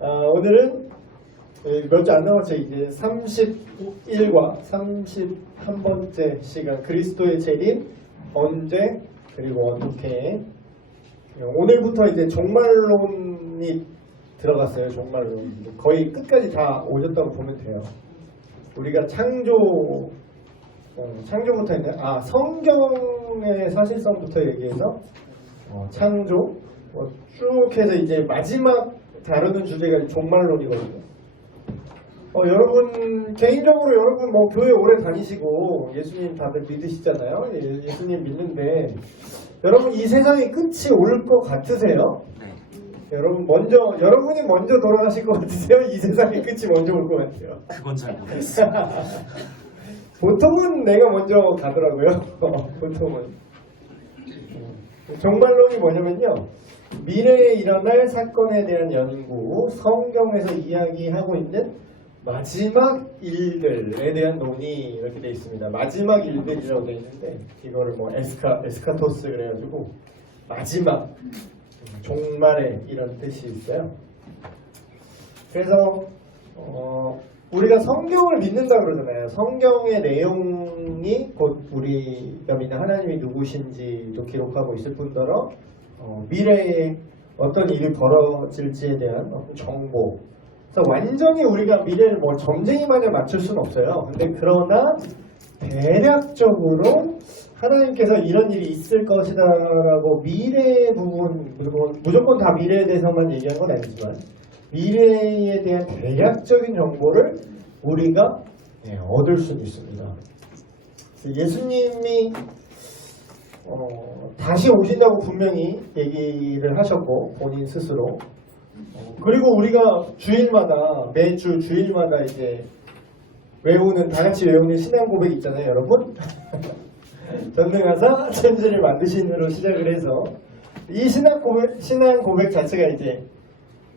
오늘은 몇 주 안 남았죠. 이제 31과 31번째 시간 그리스도의 재림 언제 그리고 어떻게. 오늘부터 이제 종말론이 들어갔어요. 종말론 거의 끝까지 다 오셨다고 보면 돼요. 우리가 창조부터 있는 성경의 사실성부터 얘기해서 창조 쭉 해서 이제 마지막 다루는 주제가 종말론이거든요. 여러분 개인적으로 여러분 뭐 교회 오래 다니시고 예수님 다들 믿으시잖아요. 예수님 믿는데 여러분 이 세상이 끝이 올 것 같으세요? 네. 여러분이 먼저 돌아가실 것 같으세요? 이 세상의 끝이 먼저 올 것 같아요? 그건 잘 모르겠어요. 보통은 내가 먼저 가더라고요. 보통은. 종말론이 뭐냐면요. 미래에 일어날 사건에 대한 연구, 성경에서 이야기하고 있는 마지막 일들에 대한 논의 이렇게 되어 있습니다. 마지막 일들이라고 되어 있는데 이거를 뭐 에스카토스 그래가지고 마지막, 종말에 이런 뜻이 있어요. 그래서 우리가 성경을 믿는다 그러잖아요. 성경의 내용이 곧 우리가 믿는 하나님이 누구신지도 기록하고 있을 뿐더러 미래에 어떤 일이 벌어질지에 대한 정보. 그래서 완전히 우리가 미래를 뭐 점쟁이만에 맞출 수는 없어요. 근데 그러나 대략적으로 하나님께서 이런 일이 있을 것이다라고 미래 부분, 무조건 다 미래에 대해서만 얘기한 건 아니지만 미래에 대한 대략적인 정보를 우리가 얻을 수는 있습니다. 예수님이 다시 오신다고 분명히 얘기를 하셨고 본인 스스로 그리고 우리가 매주 주일마다 이제 다 같이 외우는 신앙 고백 있잖아요, 여러분. 전능하사 천지를 만드신으로 시작을 해서 이 신앙 고백 자체가 이제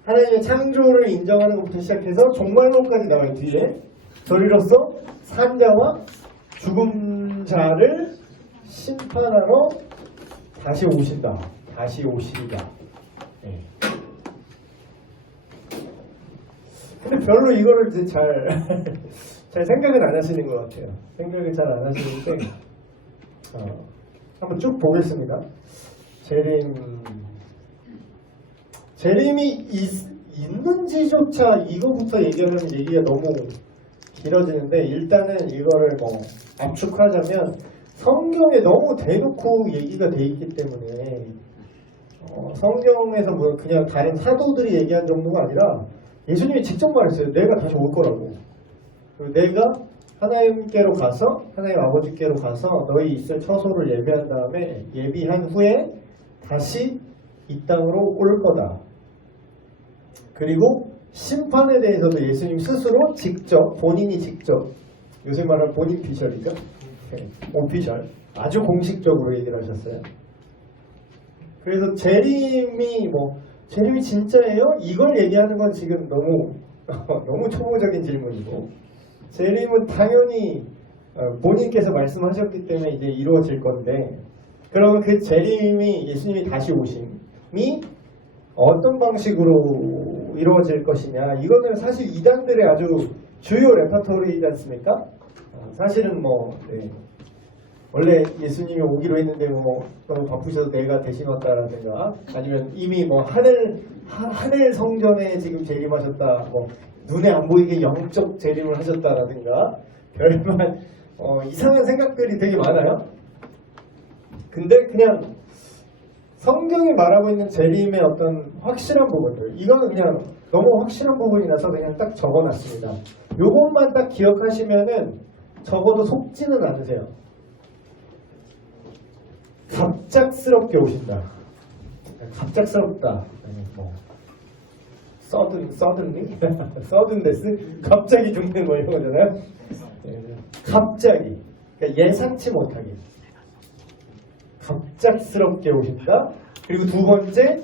하나님의 창조를 인정하는 것부터 시작해서 종말론까지 나와요. 뒤에 저리로서 산자와 죽은 자를 심판하러 다시 오신다. 다시 오시리다. 네. 근데 별로 이거를 이제 잘 생각은 안 하시는 것 같아요. 생각을 잘 안 하시는데 한번 쭉 보겠습니다. 재림이 있는지조차 이거부터 얘기하면 얘기가 너무 길어지는데 일단은 이거를 뭐 압축하자면 성경에 너무 대놓고 얘기가 돼 있기 때문에 성경에서 뭐 그냥 다른 사도들이 얘기한 정도가 아니라 예수님이 직접 말했어요. 내가 다시 올 거라고. 그리고 내가 하나님께로 가서 하나님 아버지께로 가서 너희 있을 처소를 예비한 다음에 예비한 후에 다시 이 땅으로 올 거다. 그리고 심판에 대해서도 예수님 스스로 본인이 직접 요새 말하는 본인 피셜이죠. 오피셜 아주 공식적으로 얘기를 하셨어요. 그래서 재림이 진짜예요? 이걸 얘기하는 건 지금 너무 초보적인 질문이고 재림은 당연히 본인께서 말씀하셨기 때문에 이제 이루어질 건데 그러면 그 재림이 예수님이 다시 오심이 어떤 방식으로 이루어질 것이냐 이거는 사실 이단들의 아주 주요 레퍼토리이지 않습니까? 사실은 원래 예수님이 오기로 했는데 너무 바쁘셔서 내가 대신 왔다라든가 아니면 이미 하늘 성전에 지금 재림하셨다 눈에 안 보이게 영적 재림을 하셨다라든가 별만 이상한 생각들이 되게 많아요. 근데 그냥 성경이 말하고 있는 재림의 어떤 확실한 부분들 이거는 그냥 너무 확실한 부분이라서 그냥 딱 적어놨습니다. 요것만 딱 기억하시면은 적어도 속지는 않으세요. 갑작스럽게 오신다. 갑작스럽다. 서든 데스? 갑자기 죽는 이런 거잖아요. 갑자기. 그러니까 예상치 못하게. 갑작스럽게 오신다. 그리고 두 번째,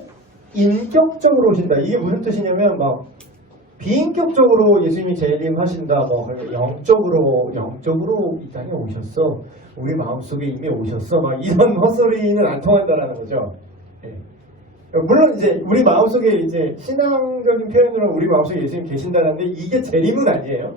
인격적으로 오신다. 이게 무슨 뜻이냐면 비인격적으로 예수님이 재림하신다. 영적으로 이 땅에 오셨어. 우리 마음속에 이미 오셨어. 이런 헛소리는 안 통한다라는 거죠. 물론 이제 우리 마음속에 이제 신앙적인 표현으로 우리 마음속에 예수님 계신다는데 이게 재림은 아니에요.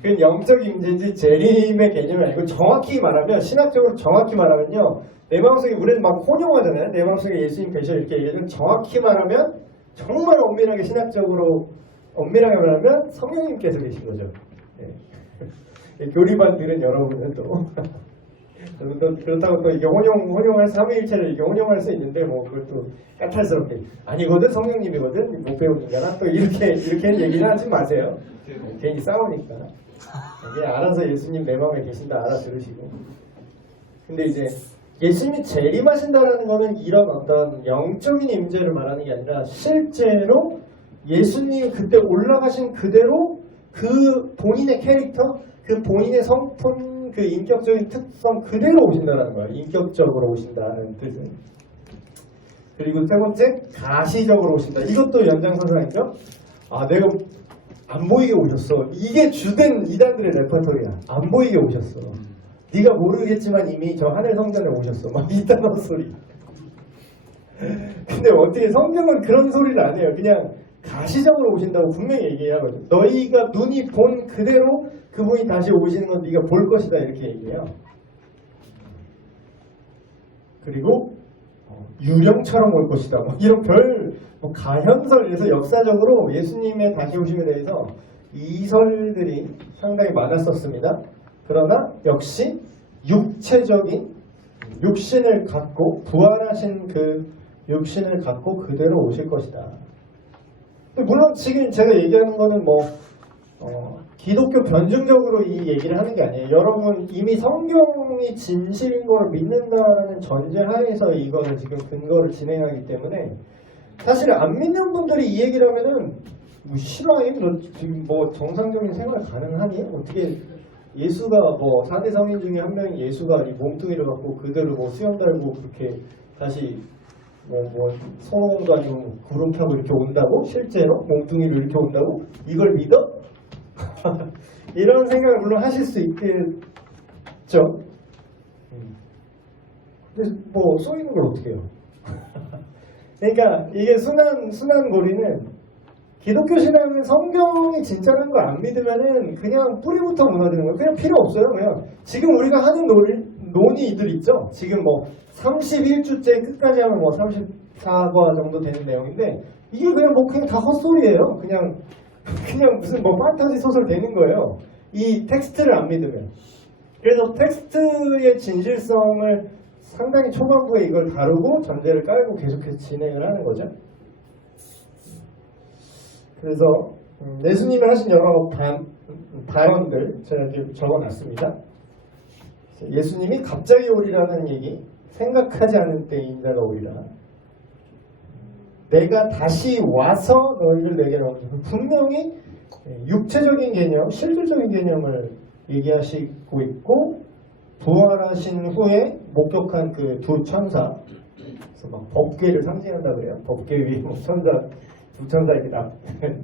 그건 영적 임재인지 재림의 개념이 아니고 정확히 말하면 신학적으로 정확히 말하면요. 내 마음속에 우리는 막 혼용하잖아요. 내 마음속에 예수님 계셔 이렇게 얘기하면 정확히 말하면 정말 엄밀하게 신학적으로 엄밀하게 말하면 성령님께서 계신 거죠. 네. 교리반들은 여러분은 또 그렇다고 또 이게 혼용할 삼위일체를 이게 혼용할 수 있는데 뭐 그것도 까탈스럽게 아니거든 성령님이거든 못 배우는 거나 또 이렇게 얘기는 하지 마세요. 괜히 싸우니까. 이게 알아서 예수님 내 마음에 계신다 알아들으시고. 근데 이제 예수님이 재림하신다라는 거는 이런 어떤 영적인 임재를 말하는 게 아니라 실제로 예수님 그때 올라가신 그대로 그 본인의 캐릭터, 그 본인의 성품, 그 인격적인 특성 그대로 오신다는 거예요. 인격적으로 오신다는 뜻은. 그리고 세 번째, 가시적으로 오신다. 이것도 연장선상이죠. 아, 내가 안 보이게 오셨어. 이게 주된 이단들의 레퍼토리야. 안 보이게 오셨어. 네가 모르겠지만 이미 저 하늘 성전에 오셨어. 막 이딴 소리. 근데 어떻게 성경은 그런 소리를 안 해요. 그냥 가시적으로 오신다고 분명히 얘기하거든요. 너희가 눈이 본 그대로 그분이 다시 오시는 건 네가 볼 것이다 이렇게 얘기해요. 그리고 유령처럼 올 것이다. 뭐 이런 가현설에서 역사적으로 예수님의 다시 오심에 대해서 이설들이 상당히 많았었습니다. 그러나 역시 육체적인 육신을 갖고 부활하신 그 육신을 갖고 그대로 오실 것이다. 물론 지금 제가 얘기하는 거는 기독교 변증적으로 이 얘기를 하는 게 아니에요. 여러분 이미 성경이 진실인 걸 믿는다는 전제 하에서 이거를 지금 근거를 진행하기 때문에 사실 안 믿는 분들이 이 얘기를 하면은 싫어해? 너 지금 정상적인 생활 가능하니? 어떻게 예수가 4대 성인 중에 한 명인 예수가 이 몸뚱이를 갖고 그대로 수염 달고 그렇게 다시 소원도 아니고 구름 타고 이렇게 온다고? 실제로? 몸뚱이로 이렇게 온다고? 이걸 믿어? 이런 생각을 물론 하실 수 있겠죠. 근데 쏘이는 걸 어떻게 해요? 그러니까 이게 순한 고리는 기독교 신앙은 성경이 진짜라는 걸 안 믿으면은 그냥 뿌리부터 무너지는 거예요. 그냥 필요 없어요. 그냥 지금 우리가 하는 논의들 있죠. 지금 31주째 끝까지 하면 34과 정도 되는 내용인데 이게 그냥 다 헛소리예요. 그냥 무슨 판타지 소설 되는 거예요. 이 텍스트를 안 믿으면. 그래서 텍스트의 진실성을 상당히 초반부에 이걸 다루고 전제를 깔고 계속해서 진행을 하는 거죠. 그래서 예수님이 하신 여러 발언들 제가 이렇게 적어놨습니다. 예수님이 갑자기 오리라는 얘기, 생각하지 않은 때 인자가 오리라. 내가 다시 와서 너희를 내게 넣으리라. 분명히 육체적인 개념, 실질적인 개념을 얘기하시고 있고 부활하신 후에 목격한 그 두 천사, 그래서 법궤를 상징한다 그래요. 법궤 위에 두 천사 이렇게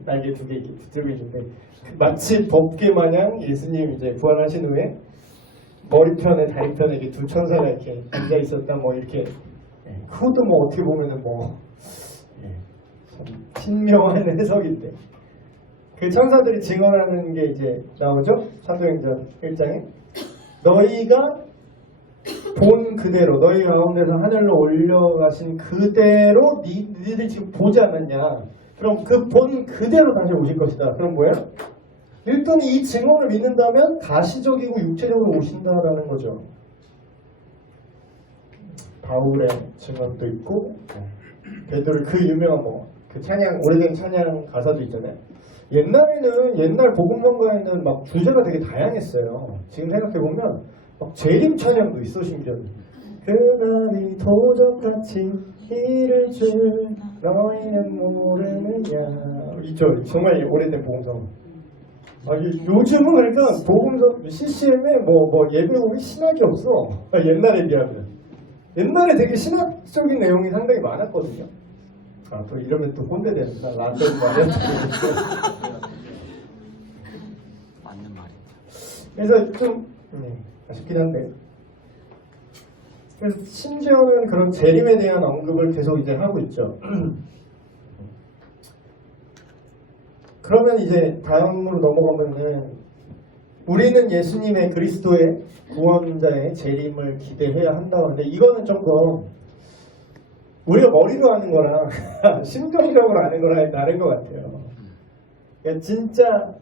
날개 두 개 이렇게 붙들고 있는데 마치 법궤 마냥 예수님 이제 부활하신 후에 머리편에 다리편에 이렇게 두 천사가 이렇게 앉아 있었다 이렇게 그것도 어떻게 보면은 참 신묘한 해석인데 그 천사들이 증언하는 게 이제 나오죠. 사도행전 1장에 너희가 본 그대로 너희 가운데서 하늘로 올려가신 그대로 니들이 지금 보지 않았냐. 그럼 그 본 그대로 다시 오실 것이다. 그럼 뭐야? 일단 이 증언을 믿는다면 가시적이고 육체적으로 오신다라는 거죠. 바울의 증언도 있고 베드로의 그 유명한 그 찬양 오래된 찬양 가사도 있잖아요. 옛날에는 옛날 복음성가에는 주제가 되게 다양했어요. 지금 생각해 보면 재림 찬양도 있어 심지어. 그날이 도적같이 이를 줄 너희는 모르느냐. 있죠. 정말 오래된 복음성. 요즘은 그러니까 복음성 CCM에 예배곡이 신학이 없어. 옛날에 비하면. 옛날에 되게 신학적인 내용이 상당히 많았거든요. 또 이러면 또 혼대 된다. 나한테 말이야. 맞는 말이에요. 그래서 좀 아쉽긴 한데 그래서 심지어는 그런 재림에 대한 언급을 계속 이제 하고 있죠. 그러면 이제 다음으로 넘어가면은 우리는 예수님의 그리스도의 구원자의 재림을 기대해야 한다고 하는데 이거는 조금 우리가 머리로 하는 거랑 심정적으로 하는 거랑 다른 것 같아요. 그러니까 진짜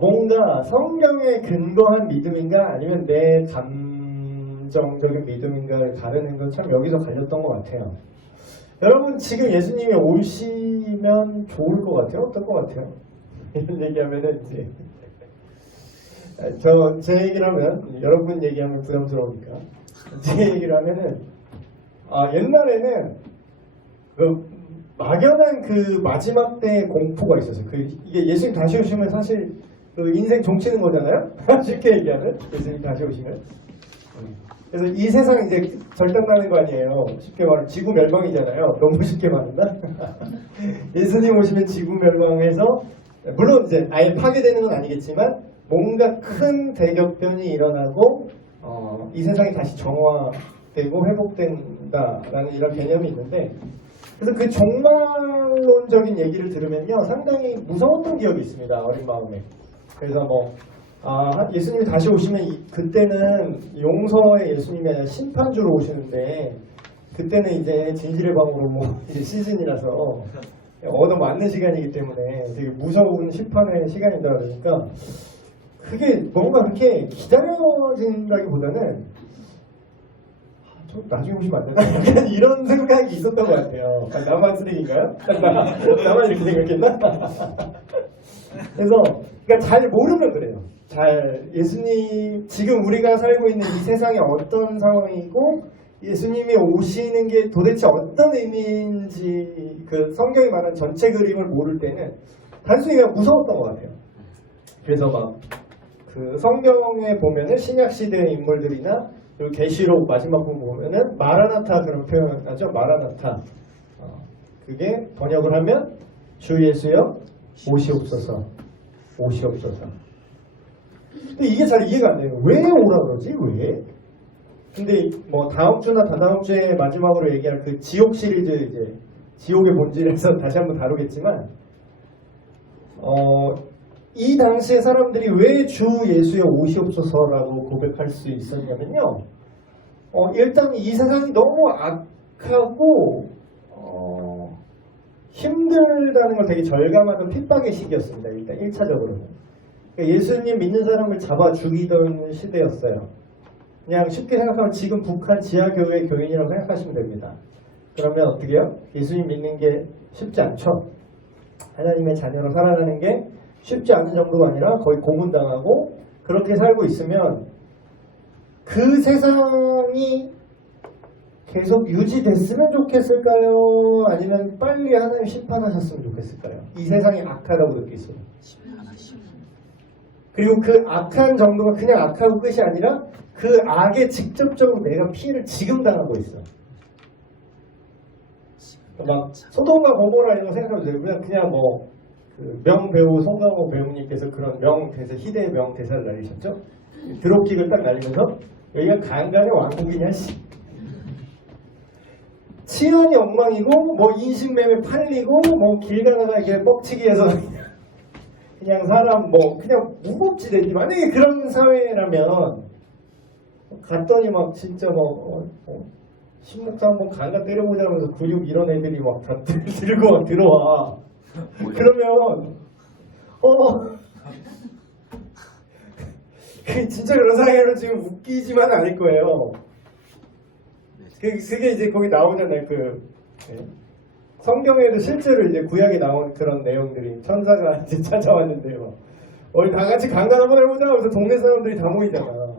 뭔가 성경에 근거한 믿음인가 아니면 내 감정적인 믿음인가를 가르는 건 참 여기서 갈렸던 것 같아요. 여러분 지금 예수님이 오시면 좋을 것 같아요? 어떨 것 같아요? 이런 얘기하면은 이제 제 얘기를 하면 여러분 얘기하면 부담스러우니까 제 얘기를 하면은 옛날에는 그 막연한 그 마지막 때 공포가 있었어요. 이게 예수님 다시 오시면 사실 그 인생 종치는 거잖아요. 쉽게 얘기하면 예수님 다시 오시면. 그래서 이 세상 이제 절단나는 거 아니에요. 쉽게 말하면 지구 멸망이잖아요. 너무 쉽게 말한다. 예수님 오시면 지구 멸망해서 물론 이제 아예 파괴되는 건 아니겠지만 뭔가 큰 대격변이 일어나고 이 세상이 다시 정화되고 회복된다라는 이런 개념이 있는데 그래서 그 종말론적인 얘기를 들으면요 상당히 무서웠던 기억이 있습니다. 어린 마음에. 그래서 예수님이 다시 오시면 그때는 용서의 예수님이 아니라 심판주로 오시는데 그때는 이제 진실의 방으로 이제 시즌이라서 얻어맞는 시간이기 때문에 되게 무서운 심판의 시간이다 그러니까 그게 뭔가 그렇게 기다려진다기보다는 좀 나중에 오시면 안 되나? 약간 이런 생각이 있었던 것 같아요. 나만 쓰레기인가요? 나만 이렇게 생각했나? 그래서 그러니까 잘 모르면 그래요. 예수님 지금 우리가 살고 있는 이 세상이 어떤 상황이고 예수님이 오시는 게 도대체 어떤 의미인지 그 성경이 말하는 전체 그림을 모를 때는 단순히 그냥 무서웠던 것 같아요. 그래서 그 성경에 보면은 신약 시대의 인물들이나 그리고 계시록 마지막 부분 보면은 마라나타 그런 표현하죠. 마라나타. 그게 번역을 하면 주 예수여 오시옵소서. 오시옵소서. 근데 이게 잘 이해가 안 돼요. 왜 오라 그러지? 왜? 근데 다음 주나 다다음 주에 마지막으로 얘기할 그 지옥 시리즈 이제 지옥의 본질에서 다시 한번 다루겠지만 이 당시에 사람들이 왜 주 예수의 오시옵소서라고 고백할 수 있었냐면요. 일단 이 세상이 너무 악하고 힘들다는 걸 되게 절감하던 핍박의 시기였습니다. 일단 1차적으로는. 그러니까 예수님 믿는 사람을 잡아 죽이던 시대였어요. 그냥 쉽게 생각하면 지금 북한 지하교회 교인이라고 생각하시면 됩니다. 그러면 어떻게 해요? 예수님 믿는 게 쉽지 않죠. 하나님의 자녀로 살아가는 게 쉽지 않은 정도가 아니라 거의 고문당하고 그렇게 살고 있으면 그 세상이 계속 유지됐으면 좋겠을까요? 아니면 빨리 하나님 심판하셨으면 좋겠을까요? 이 세상이 악하다고 느끼세요. 그리고 그 악한 정도가 그냥 악하고 끝이 아니라 그 악에 직접적으로 내가 피해를 지금 당하고 있어. 소돔과 고모라 이런 거 생각하면 되고요. 그냥 그 명배우 송강호 배우님께서 그런 명대사, 희대의 명대사를 날리셨죠. 드롭킥을 딱 날리면서 여기가 간간의 왕국이냐 씨. 치안이 엉망이고 인신매매 팔리고 길 가다가 이렇게 뻑치기 해서 그냥 사람 그냥 무법지대지. 만약에 그런 사회라면 갔더니 진짜 신목사 간간 때려보자면서 근육 이런 애들이 다 들고 들어와. 그러면 진짜 그런 사회로 지금 웃기지만 않을 거예요. 그게 이제 거기 나오잖아요. 성경에도 실제로 이제 구약에 나온 그런 내용들이 천사가 이제 찾아왔는데요. 우리 다 같이 강간 한번 해보자 하면서 동네 사람들이 다 모이잖아.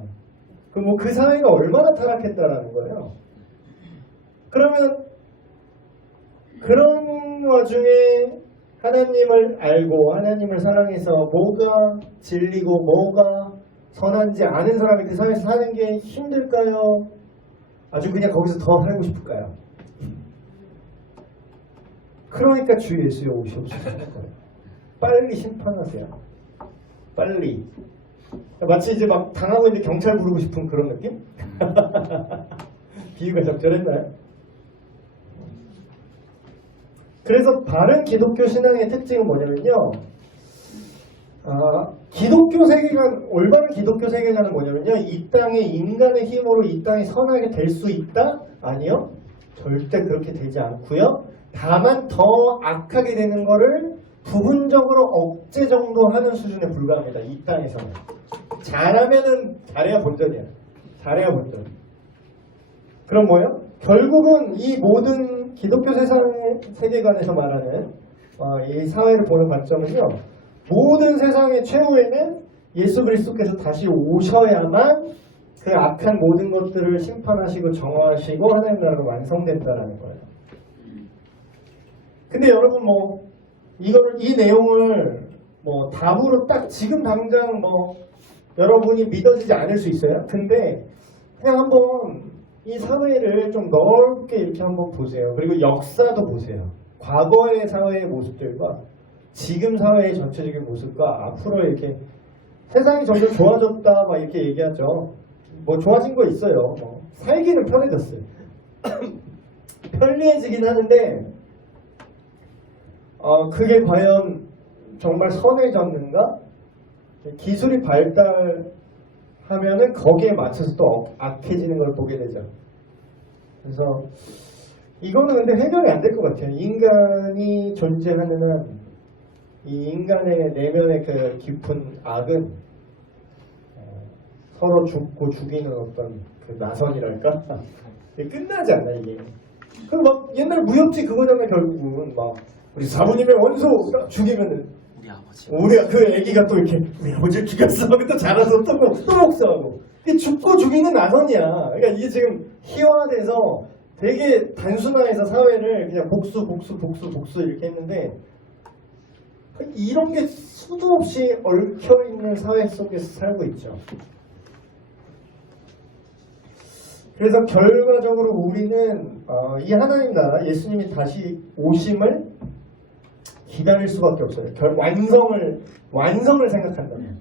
그 사회가 얼마나 타락했다라는 거예요. 그러면 그런 와중에 하나님을 알고 하나님을 사랑해서 뭐가 진리고 뭐가 선한지 아는 사람이 그 사회에서 사는 게 힘들까요? 아주 그냥 거기서 더 살고 싶을까요? 그러니까 주 예수의 오시옵소서 하는 거예요. 빨리 심판하세요. 빨리. 마치 이제 당하고 있는데 경찰 부르고 싶은 그런 느낌? 비유가 적절했나요? 그래서 바른 기독교 신앙의 특징은 뭐냐면요. 기독교 세계관, 올바른 기독교 세계관은 뭐냐면요. 이 땅에 인간의 힘으로 이 땅이 선하게 될 수 있다? 아니요. 절대 그렇게 되지 않고요. 다만 더 악하게 되는 거를 부분적으로 억제 정도 하는 수준에 불과합니다. 이 땅에서는. 잘하면은 잘해야 본전이야. 잘해야 본전. 그럼 뭐예요? 결국은 이 모든 기독교 세계관에서 말하는 이 사회를 보는 관점은요. 모든 세상의 최후에는 예수 그리스도께서 다시 오셔야만 그 악한 모든 것들을 심판하시고 정화하시고 하나님 나라가 완성된다라는 거예요. 근데 여러분 이 내용을 답으로 딱 지금 당장 여러분이 믿어지지 않을 수 있어요. 근데 그냥 한번 이 사회를 좀 넓게 이렇게 한번 보세요. 그리고 역사도 보세요. 과거의 사회의 모습들과 지금 사회의 전체적인 모습과 앞으로 이렇게 세상이 점점 좋아졌다 막 이렇게 얘기하죠. 좋아진 거 있어요. 살기는 편해졌어요. 편리해지긴 하는데 그게 과연 정말 선해졌는가? 기술이 발달하면은 거기에 맞춰서 또 악해지는 걸 보게 되죠. 그래서 이거는 근데 해결이 안 될 것 같아요. 인간이 존재하는 한 이 인간의 내면의 그 깊은 악은 서로 죽고 죽이는 어떤 그 나선이랄까? 끝나지 않아 이게. 그 옛날 무협지 그거잖아요. 결국은 우리 사부님의 원수 죽이면은 우리가 그 애기가 또 이렇게 우리 아버지를 죽였어 하고 또 자라서 또 복수하고 죽고 죽이는 나선이야. 그러니까 이게 지금 희화돼서 되게 단순화해서 사회를 그냥 복수 이렇게 했는데 이런 게 수도 없이 얽혀있는 사회 속에서 살고 있죠. 그래서 결과적으로 우리는 이 하나님 나라 예수님이 다시 오심을 기다릴 수밖에 없어요. 완성을 생각한다면.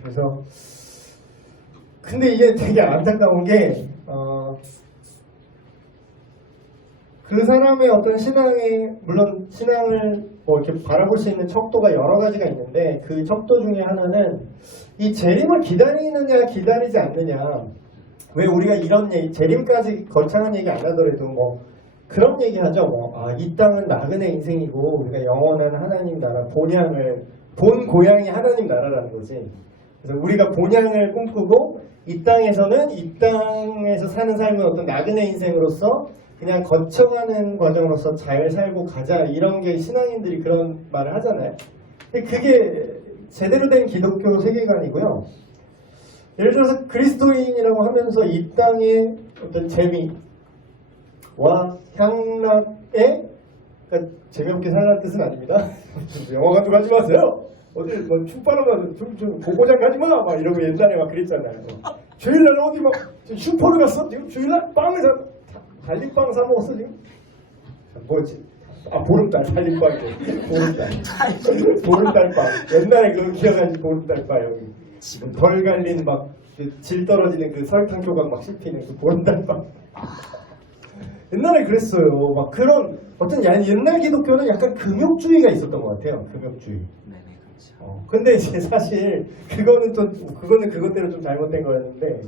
그래서 근데 이게 되게 안타까운 게 그 사람의 어떤 물론 신앙을 이렇게 바라볼 수 있는 척도가 여러 가지가 있는데 그 척도 중에 하나는 이 재림을 기다리느냐 기다리지 않느냐. 왜 우리가 이런 얘기, 재림까지 거창한 얘기 안 하더라도 그런 얘기 하죠. 이 땅은 나그네 인생이고 우리가 영원한 하나님 나라 본 고향이 하나님 나라라는 거지. 그래서 우리가 본향을 꿈꾸고 이 땅에서는 이 땅에서 사는 삶은 어떤 나그네 인생으로서 그냥 거쳐가는 과정으로서 잘 살고 가자 이런 게 신앙인들이 그런 말을 하잖아요. 근데 그게 제대로 된 기독교 세계관이고요. 예를 들어서 그리스도인이라고 하면서 이 땅의 어떤 재미와 향락에 그러니까 재미없게 살라는 뜻은 아닙니다. 영화관도 가지 마세요. 어디 춤바람 가서 좀 고고장 가지 마. 막 이러고 옛날에 막 그랬잖아요. 주일날 어디 슈퍼를 갔어? 지금 주일날 빵을 사 달림빵 사 먹었어 지금? 뭐지? 보름달 달림빵이죠. 보름달빵. 옛날에 그거 기억하지 보름달빵 여기. 덜 갈린 질 떨어지는 그 설탕 조각 씹히는 그 보름달빵. 옛날에 그랬어요. 그런 어떤 옛날 기독교는 약간 금욕주의가 있었던 것 같아요. 금욕주의. 네네 그렇죠. 근데 이제 사실 그거는 그것대로 좀 잘못된 거였는데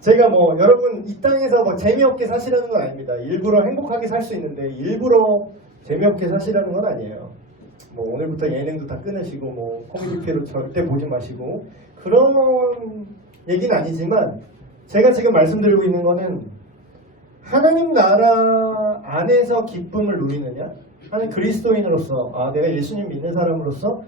제가 여러분 이 땅에서 재미없게 사시라는 건 아닙니다. 일부러 행복하게 살 수 있는데 일부러 재미없게 사시라는 건 아니에요. 오늘부터 예능도 다 끊으시고 코미디피로 절대 보지 마시고 그런 얘기는 아니지만 제가 지금 말씀드리고 있는 거는 하나님 나라 안에서 기쁨을 누리느냐 하는 그리스도인으로서 내가 예수님 믿는 사람으로서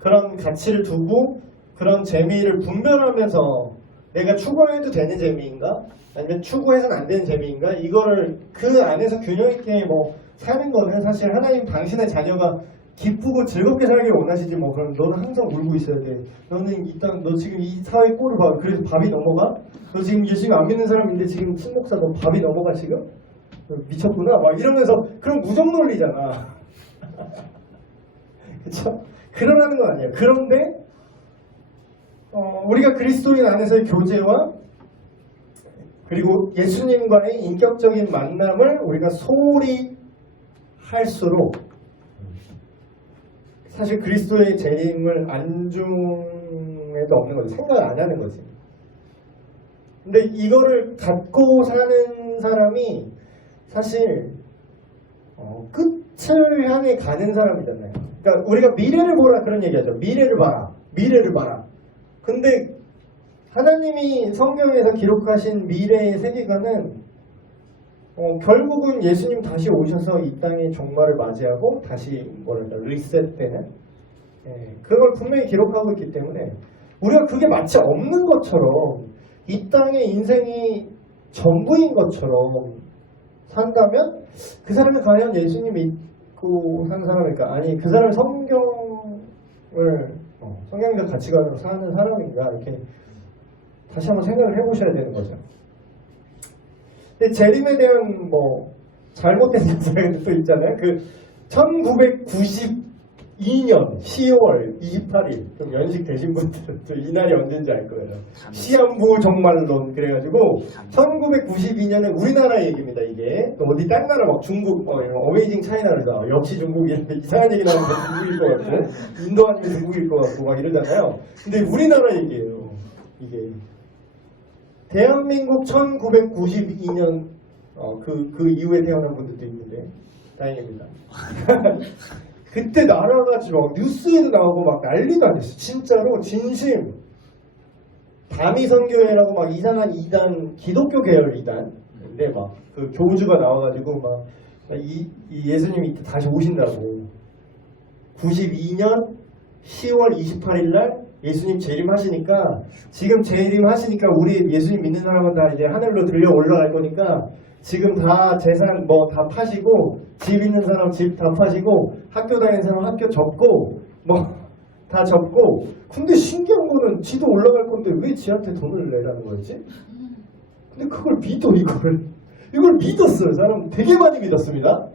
그런 가치를 두고 그런 재미를 분별하면서 내가 추구해도 되는 재미인가 아니면 추구해서는 안 되는 재미인가 이거를 그 안에서 균형 있게 사는 거는 사실 하나님 당신의 자녀가 기쁘고 즐겁게 살기를 원하시지 그럼 너는 항상 울고 있어야 돼. 너는 일단 너 지금 이 사회 꼴을 봐. 그래서 밥이 넘어가? 너 지금 예수님 안 믿는 사람인데 지금 신목사 너 밥이 넘어가 지금? 미쳤구나. 이러면서 그런 무정 논리잖아. 그쵸? 그러라는 건 아니에요. 그런데 우리가 그리스도인 안에서의 교제와 그리고 예수님과의 인격적인 만남을 우리가 소홀히 할수록 사실 그리스도의 재림을 안중에도 없는 거지. 생각을 안 하는 거지. 근데 이거를 갖고 사는 사람이 사실 끝을 향해 가는 사람이잖아요. 그러니까 우리가 미래를 보라 그런 얘기하죠. 미래를 봐라. 미래를 봐라. 근데 하나님이 성경에서 기록하신 미래의 세계관은 결국은 예수님 다시 오셔서 이 땅의 종말을 맞이하고 다시 뭐랄까 리셋되는 그걸 분명히 기록하고 있기 때문에 우리가 그게 마치 없는 것처럼 이 땅의 인생이 전부인 것처럼 산다면 그 사람이 과연 예수님 믿고 사는 사람일까? 아니 그 사람이 성경적 가치관으로 사는 사람인가? 이렇게 다시 한번 생각을 해보셔야 되는 거죠. 근데 재림에 대한 잘못된 사상도 있잖아요. 그 1992년 10월 28일 좀 연식 되신 분들은 또 이날이 언제인지 알 거예요. 시한부 종말론 그래가지고 1992년에 우리나라 얘기입니다. 이게 또 어디 딴 나라 막 중국 어메이징 차이나라서 역시 중국 이상한 얘기 나오면 중국일 것 같고 인도 아니면 중국일 것 같고 막 이러잖아요. 근데 우리나라 얘기예요. 이게 대한민국 1992년 그 이후에 태어난 분들도 있는데 다행입니다. 그때 나라가 막 뉴스에도 나오고 막 난리도 아니었어. 진짜로 진심 다미선교회라고 막 이상한 이단 기독교 계열 이단인데 막 그 교주가 나와가지고 막 예수님이 다시 오신다고 92년 10월 28일 날 예수님 재림하시니까 지금 재림하시니까 우리 예수님 믿는 사람은 다 이제 하늘로 들려 올라갈 거니까 지금 다 재산 다 파시고 집 있는 사람 집 다 파시고 학교 다니는 사람 학교 접고 다 접고 근데 신기한 거는 지도 올라갈 건데 왜 지한테 돈을 내라는 거였지? 근데 그걸 이걸 믿었어요. 사람 되게 많이 믿었습니다.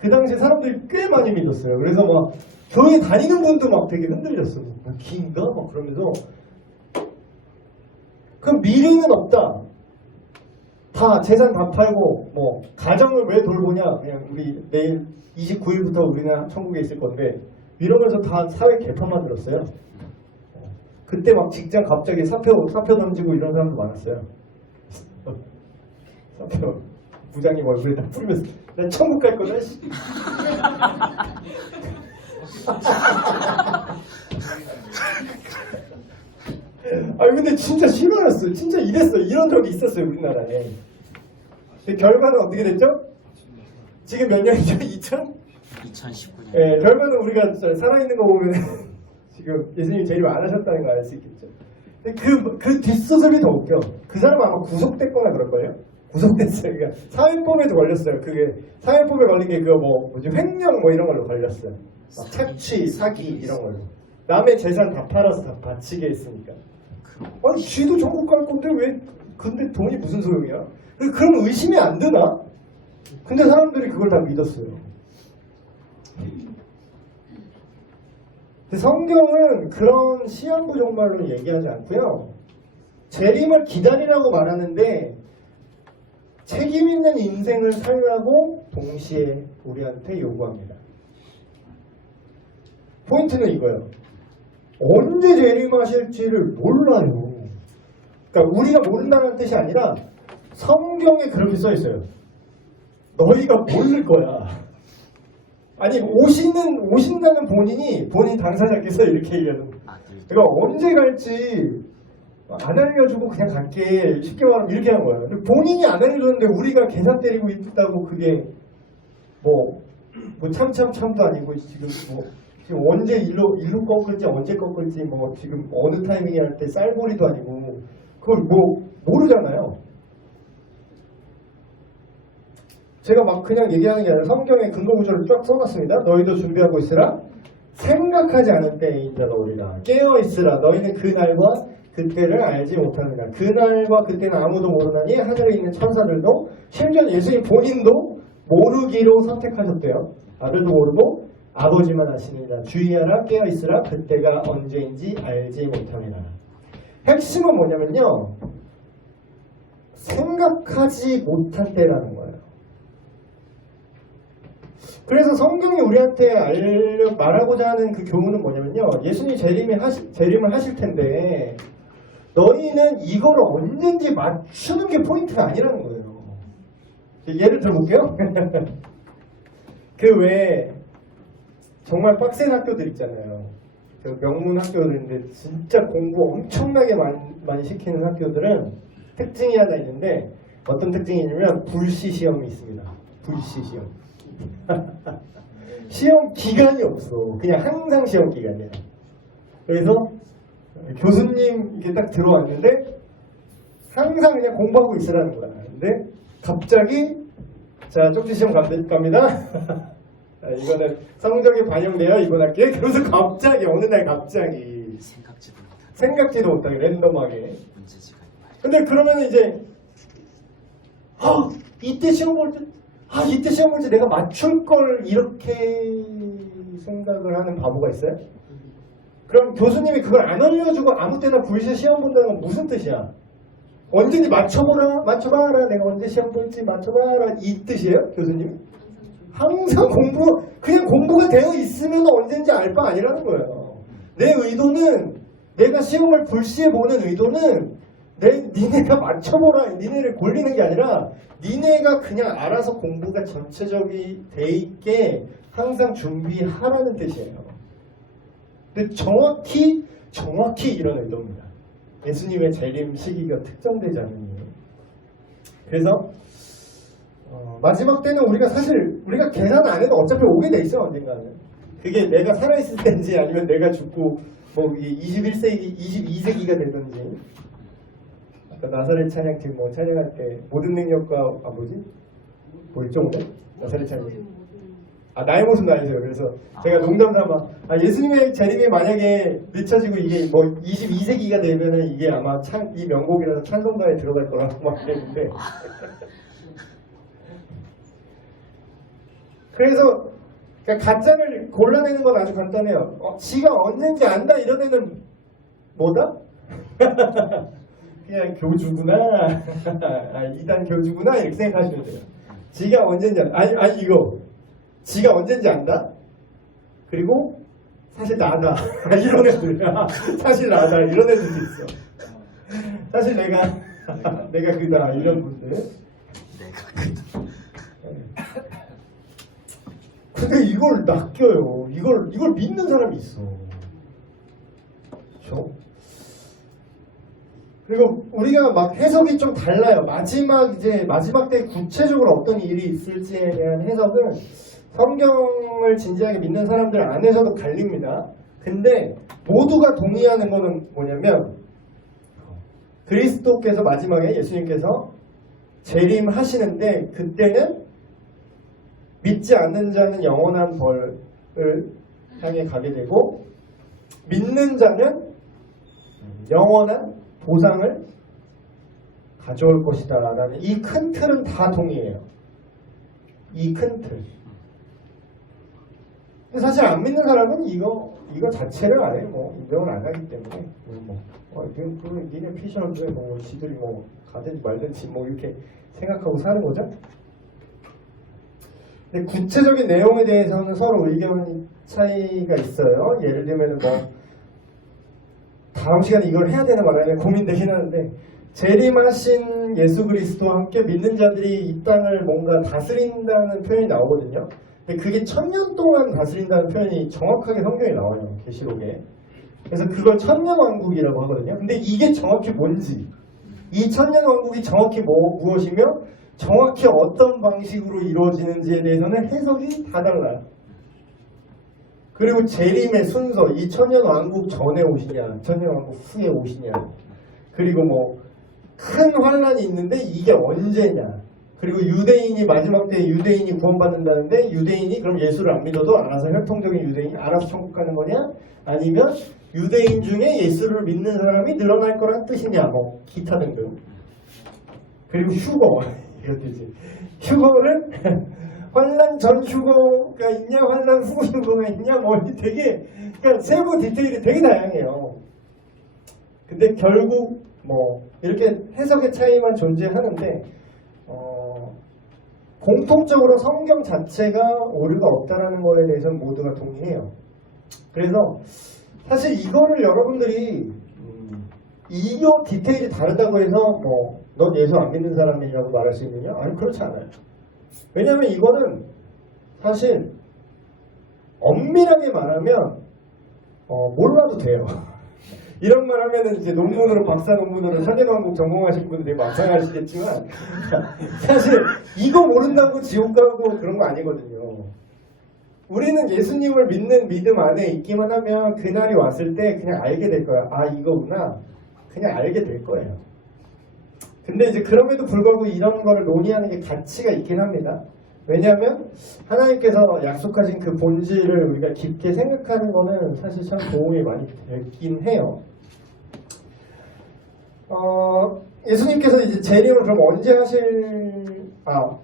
그 당시에 사람들이 꽤 많이 믿었어요. 그래서 막 교회 다니는 분도 막 되게 흔들렸어요. 기인가? 막 그러면서 그럼 미래는 없다. 다 재산 다 팔고 가정을 왜 돌보냐? 그냥 우리 내일 29일부터 우리는 천국에 있을 건데 이러면서 다 사회 개판 만들었어요. 그때 막 직장 갑자기 사표 던지고 이런 사람도 많았어요. 사표 부장님 얼굴에다 뿌리면서 난 천국 갈 거다. 근데 진짜 싫어했어요. 진짜 이랬어요. 이런 적이 있었어요. 우리나라에. 결과는 어떻게 됐죠? 지금 몇 년이죠? 2019년. 결과는 우리가 살아있는 거 보면 지금 예수님이 재림 안 하셨다는 걸 알 수 있겠죠. 근데 그 뒷수습이 더 웃겨. 그 사람은 아마 구속됐거나 그럴걸요? 구속됐어요. 그러니까 사회법에도 걸렸어요. 그게 사회법에 걸린 게 횡령 이런 걸로 걸렸어요. 막 착취, 사기 이런 걸로. 남의 재산 다 팔아서 다 바치게 했으니까. 아니 쥐도 천국 갈 건데 근데 돈이 무슨 소용이야? 그럼 의심이 안 드나? 근데 사람들이 그걸 다 믿었어요. 근데 성경은 그런 시한부 종말로 얘기하지 않고요. 재림을 기다리라고 말하는데 책임 있는 인생을 살라고 동시에 우리한테 요구합니다. 포인트는 이거예요. 언제 재림하실지를 몰라요. 그러니까 우리가 모른다는 뜻이 아니라 성경에 그렇게 써 있어요. 너희가 모를 거야. 아니 오신다는 본인 당사자께서 이렇게 얘기하는. 그러니까 언제 갈지 안 알려주고 그냥 갈게 쉽게 말하면 이렇게 하는 거예요. 본인이 안 알려줬는데 우리가 계산 때리고 있다고 그게 참도 아니고 지금 언제 일로 꺾을지 언제 꺾을지 지금 어느 타이밍에 할 때 쌀보리도 아니고 그걸 모르잖아요. 제가 막 그냥 얘기하는 게 아니라 성경에 근거 구절을 쫙 써놨습니다. 너희도 준비하고 있으라. 생각하지 않을 때에 있다 너희가 깨어 있으라. 너희는 그날과 그때를 알지 못하느냐. 그날과 그때는 아무도 모르나니 하늘에 있는 천사들도 심지어 예수님 본인도 모르기로 선택하셨대요. 아들도 모르고 아버지만 아시느니라. 주의하라. 깨어 있으라. 그때가 언제인지 알지 못하느냐. 핵심은 뭐냐면요. 생각하지 못할 때라는 거예요. 그래서 성경이 우리한테 말하고자 하는 그 교훈은 뭐냐면요. 예수님이 재림을 하실 텐데 너희는 이걸 언젠지 맞추는 게 포인트가 아니라는 거예요. 예를 들어볼게요. 그 외에 정말 빡센 학교들 있잖아요. 그 명문 학교들인데 진짜 공부 엄청나게 많이 시키는 학교들은 특징이 하나 있는데 어떤 특징이 있냐면 불시 시험이 있습니다. 불시 시험. 시험 기간이 없어. 그냥 항상 시험 기간이야. 그래서 교수님 이렇게 딱 들어왔는데 항상 그냥 공부하고 있으라는 거야. 근데 갑자기 자 쪽지 시험 갑니다. 이거는 성적에 반영돼요. 이번 학기에. 그래서 갑자기 어느 날 갑자기 생각지도 못하게 랜덤하게. 근데 그러면 이제 이때 시험 볼 때 내가 맞출 걸 이렇게 생각을 하는 바보가 있어요? 그럼 교수님이 그걸 안 알려주고 아무 때나 불시 시험 본다는 건 무슨 뜻이야? 언제든지 맞춰봐라. 내가 언제 시험 볼지 맞춰봐라. 이 뜻이에요? 교수님이? 항상 그냥 공부가 되어 있으면 언제든지 알 바 아니라는 거예요. 내 의도는, 내가 시험을 불시에 보는 의도는 니네가 맞춰보라, 니네를 골리는 게 아니라 니네가 그냥 알아서 공부가 전체적이 돼 있게 항상 준비하라는 뜻이에요. 근데 정확히 이런 의도입니다. 예수님의 재림 시기가 특정되지 않는 이유. 그래서 마지막 때는 우리가 계산 안 해도 어차피 오게 돼 있어요. 언젠가는. 그게 내가 살아있을 때인지 아니면 내가 죽고 뭐 21세기, 22세기가 되든지. 아까 나사렛 찬양팀 찬양할 때 모든 능력과 뭐였죠 오늘? 나사렛 찬양. 나의 모습 나이세요. 그래서 제가 농담삼아 예수님의 재림이 만약에 늦춰지고 이게 뭐 22세기가 되면은 이게 아마 이 명곡이라서 찬송가에 들어갈 거라고 막 그랬는데 그래서 그러니까 가짜를 골라내는 건 아주 간단해요. 지가 언젠지 안다 이런 애는 뭐다? 그냥 교주구나. 이단 교주구나 이렇게 생각하시면 돼요. 지가 언젠지 안다. 이거 지가 언젠지 안다. 그리고 사실 나다. 이런 애들. 사실 나다. 이런 애들도 있어. 사실 내가 그다. 이런 분들. 근데 이걸 낚여요. 이걸 믿는 사람이 있어. 그렇죠? 그리고 우리가 막 해석이 좀 달라요. 마지막 때 구체적으로 어떤 일이 있을지에 대한 해석은 성경을 진지하게 믿는 사람들 안에서도 갈립니다. 근데 모두가 동의하는 거는 뭐냐면 그리스도께서 마지막에 예수님께서 재림하시는데 그때는 믿지 않는 자는 영원한 벌을 향해 가게 되고 믿는 자는 영원한 보상을 가져올 것이다 라는 이 큰 틀은 다 동의해요. 이 큰 틀. 근데 사실 안 믿는 사람은 이거 자체를 안 해요. 인정을 안 하기 때문에 니네 피셜인데 지들이 가든지 말든지 이렇게 생각하고 사는 거죠. 근데 구체적인 내용에 대해서는 서로 의견 차이가 있어요. 예를 들면 다음 시간에 이걸 해야 되나 말아야 되나 고민되긴 하는데 재림하신 예수 그리스도와 함께 믿는 자들이 이 땅을 뭔가 다스린다는 표현이 나오거든요. 근데 그게 1000년 동안 다스린다는 표현이 정확하게 성경에 나와요. 계시록에. 그래서 그걸 천년왕국이라고 하거든요. 근데 이게 정확히 뭔지, 이 천년왕국이 정확히 무엇이며 정확히 어떤 방식으로 이루어지는지에 대해서는 해석이 다 달라요. 그리고 재림의 순서, 이 천년왕국 전에 오시냐, 천년왕국 후에 오시냐, 그리고 큰 환란이 있는데 이게 언제냐, 그리고 유대인이 마지막 때 유대인이 구원받는다는데 유대인이 그럼 예수를 안 믿어도 알아서 혈통적인 유대인이 알아서 천국 가는 거냐, 아니면 유대인 중에 예수를 믿는 사람이 늘어날 거란 뜻이냐, 기타 등등. 그리고 휴거, 이것도 이제 휴거를 환란 전 휴거가 있냐, 환란 후 휴거가 있냐, 되게 그러니까 세부 디테일이 되게 다양해요. 근데 결국 뭐 이렇게 해석의 차이만 존재하는데 공통적으로 성경 자체가 오류가 없다라는 거에 대해서는 모두가 동의해요. 그래서 사실 이거를 여러분들이 이거 디테일이 다르다고 해서 뭐 넌 예수 안 믿는 사람이라고 말할 수 있느냐? 아니 그렇지 않아요. 왜냐하면 이거는 사실 엄밀하게 말하면 몰라도 돼요. 이런 말 하면은 이제 논문으로 박사 논문으로 천연왕국 전공하신 분들이 막상하시겠지만 사실 이거 모른다고 지옥 가고 그런 거 아니거든요. 우리는 예수님을 믿는 믿음 안에 있기만 하면 그날이 왔을 때 그냥 알게 될 거야. 아 이거구나. 그냥 알게 될 거예요. 근데 이제 그럼에도 불구하고 이런 거를 논의하는 게 가치가 있긴 합니다. 왜냐하면 하나님께서 약속하신 그 본질을 우리가 깊게 생각하는 거는 사실 참 도움이 많이 되긴 해요. 예수님께서 이제 재림을 그럼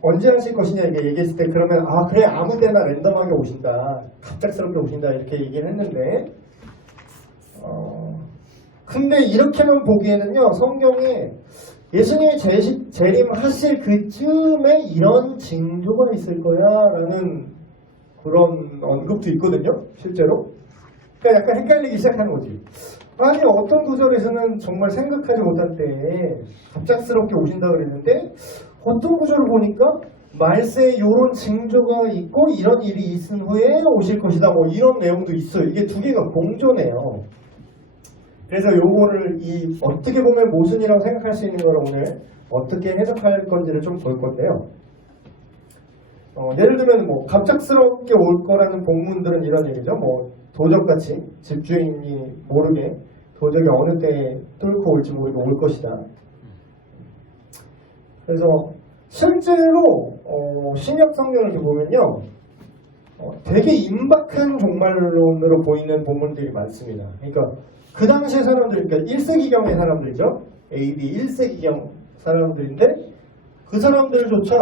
언제 하실 것이냐 이렇게 얘기했을 때 그러면 그래 아무 때나 랜덤하게 오신다, 갑작스럽게 오신다 이렇게 얘기를 했는데 근데 이렇게만 보기에는요 성경에 예수님이 재림하실 그쯤에 이런 징조가 있을 거야 라는 그런 언급도 있거든요 실제로. 그러니까 약간 헷갈리기 시작하는 거지. 아니 어떤 구절에서는 정말 생각하지 못할 때에 갑작스럽게 오신다 그랬는데 어떤 구절을 보니까 말세에 이런 징조가 있고 이런 일이 있은 후에 오실 것이다 뭐 이런 내용도 있어요. 이게 두 개가 공존해요. 그래서 요거를 어떻게 보면 모순이라고 생각할 수 있는 걸 오늘 어떻게 해석할 건지를 좀 볼 건데요. 예를 들면 뭐 갑작스럽게 올 거라는 본문들은 이런 얘기죠. 뭐 도적같이 집주인이 모르게 도적이 어느 때에 뚫고 올지 모르게 올 것이다. 그래서 실제로 신약 성경을 이렇게 보면요 되게 임박한 종말론으로 보이는 본문들이 많습니다. 그러니까 그 당시의 사람들, 그러니까 1세기경의 사람들이죠. AD 1세기경 사람들인데 그 사람들조차